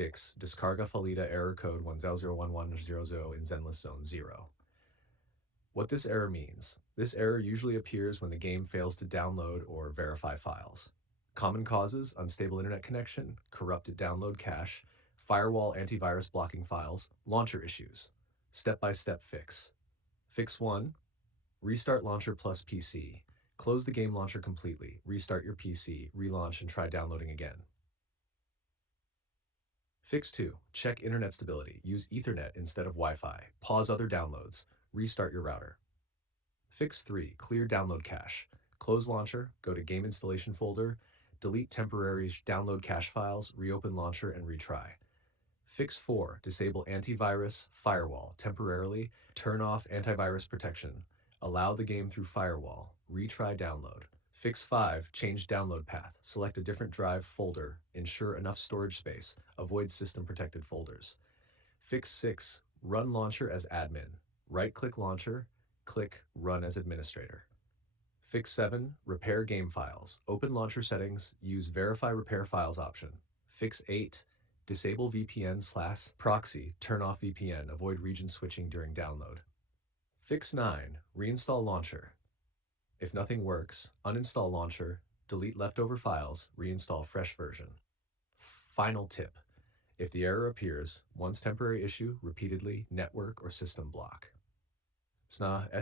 fix Descarga Fallida error code 10011000 in Zenless Zone 0. What this error means: this error usually appears when the game fails to download or verify files. Common causes: unstable internet connection, corrupted download cache, firewall antivirus blocking files, launcher issues. Step-by-step fix. Fix 1. Restart launcher plus PC. Close the game launcher completely, restart your PC, relaunch, and try downloading again. Fix 2. Check internet stability. Use Ethernet instead of Wi-Fi. Pause other downloads. Restart your router. Fix 3. Clear download cache. Close launcher, go to game installation folder, delete temporary download cache files, reopen launcher, and retry. Fix 4. Disable antivirus firewall temporarily. Turn off antivirus protection. Allow the game through firewall. Retry download. Fix 5. Change download path. Select a different drive folder. Ensure enough storage space. Avoid system-protected folders. Fix 6. Run launcher as admin. Right-click launcher. Click Run as administrator. Fix 7. Repair game files. Open launcher settings. Use Verify Repair Files option. Fix 8. Disable VPN/proxy. Turn off VPN. Avoid region switching during download. Fix 9. Reinstall launcher. If nothing works, uninstall launcher, delete leftover files, reinstall fresh version. Final tip: if the error appears, once temporary issue, repeatedly, network or system block. Sna